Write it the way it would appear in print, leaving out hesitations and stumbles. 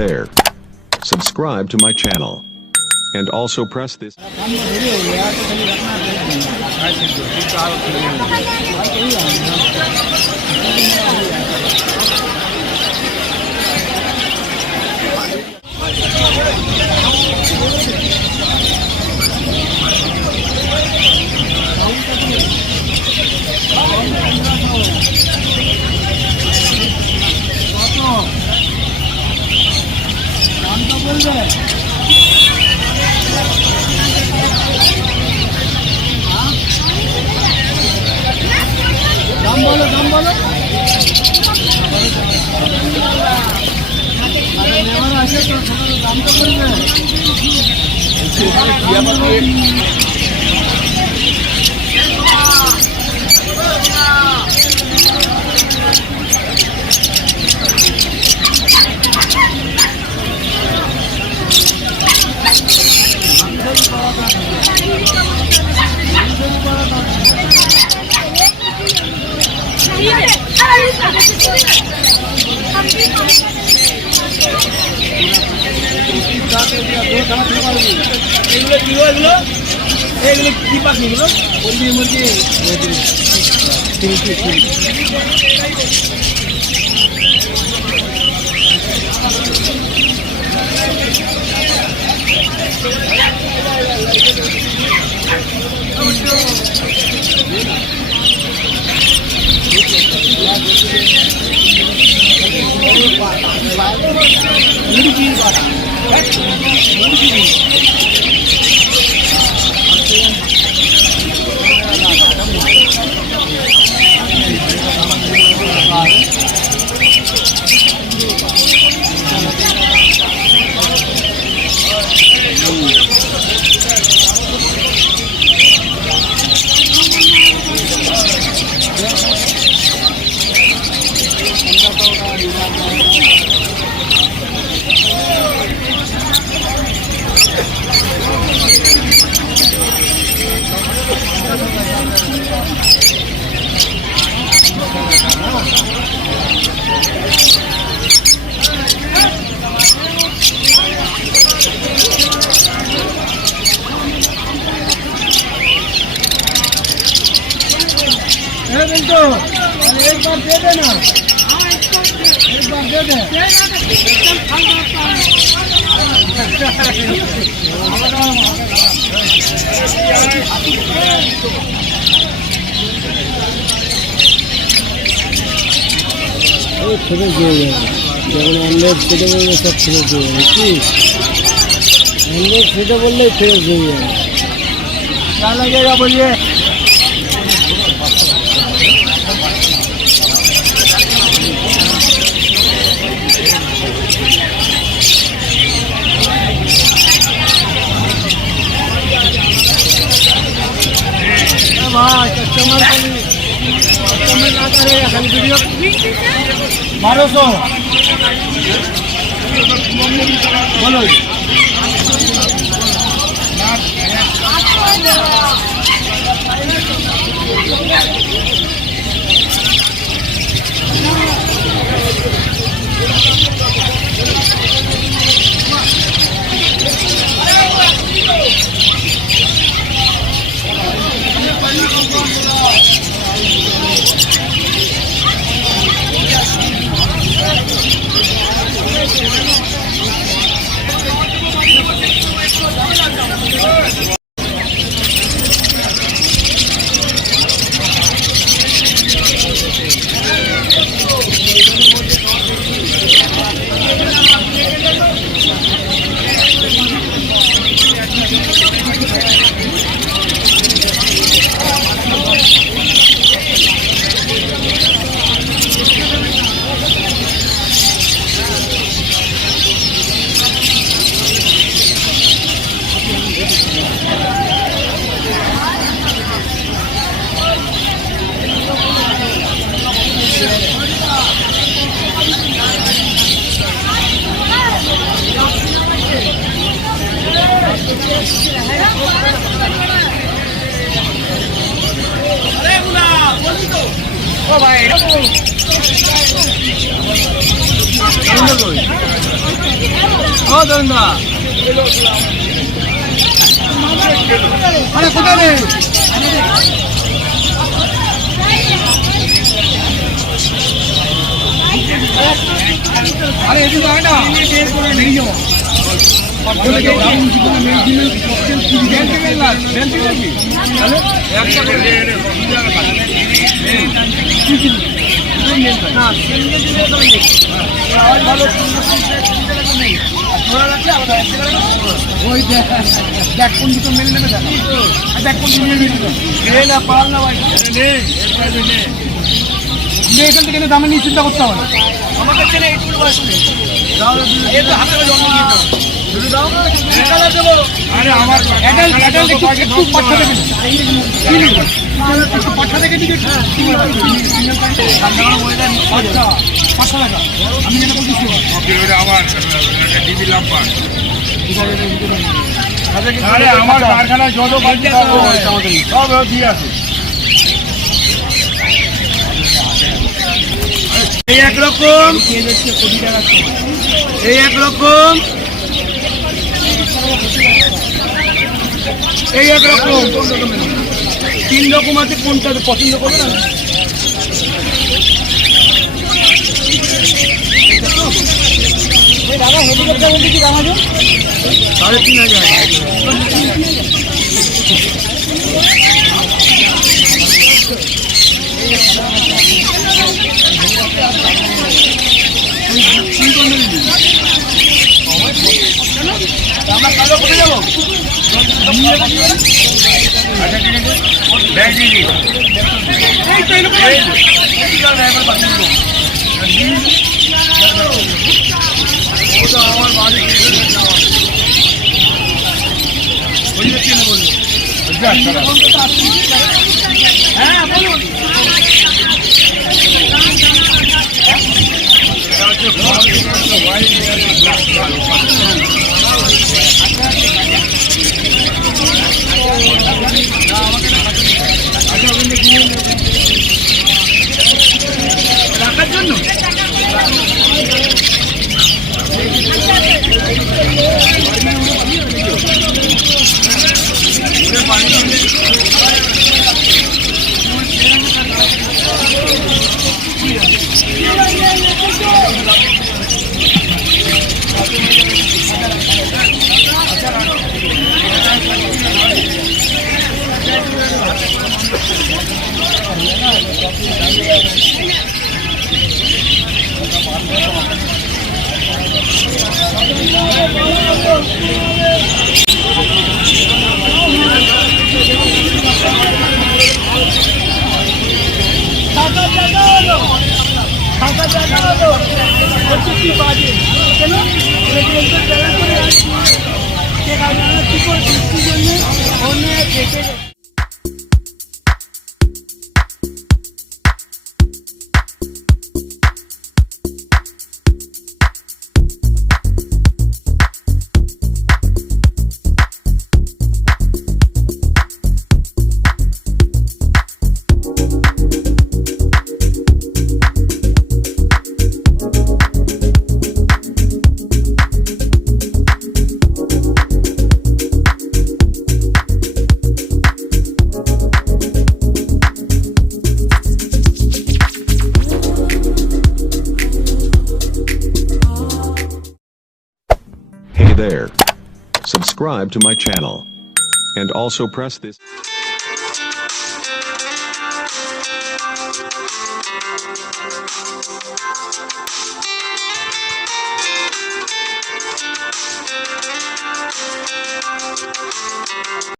there. Subscribe to my channel. And also press this. क्या लगेगा बोलिए? कस्टमर ना करेगा खाली वीडियो 1200 बोलो ओ भाई ও দন্দা আরে কোথায় রে আরে এদিকে আয় না বের করে নিয়ে যাও এখান থেকে দামে নিয়ে চিন্তা করতে হবে আমার কাছে আরে আমার একটু পাঠা দেবেন পাঠা দেখে দিকে আমি যেটা বলতেছি আমার আরে আমার কারখানায় যত বাড়ছে সব দিয়ে আছে এই একরকম এই একরকম এই একরকম 3 রকম আছে কোনটা পছন্দ করবে না দাদা হেলিকপ্টার বলতে কি দাম আছে 3,500 আমরা কালো কোথায় যাবো আচ্ছা ঠিক আছে ব্যাগ দিয়ে দিই এই তো এরকম ওটা আমার বাড়ি হ্যাঁ বলুন রাখার জন্য Hey there. Subscribe to my channel. And also press this.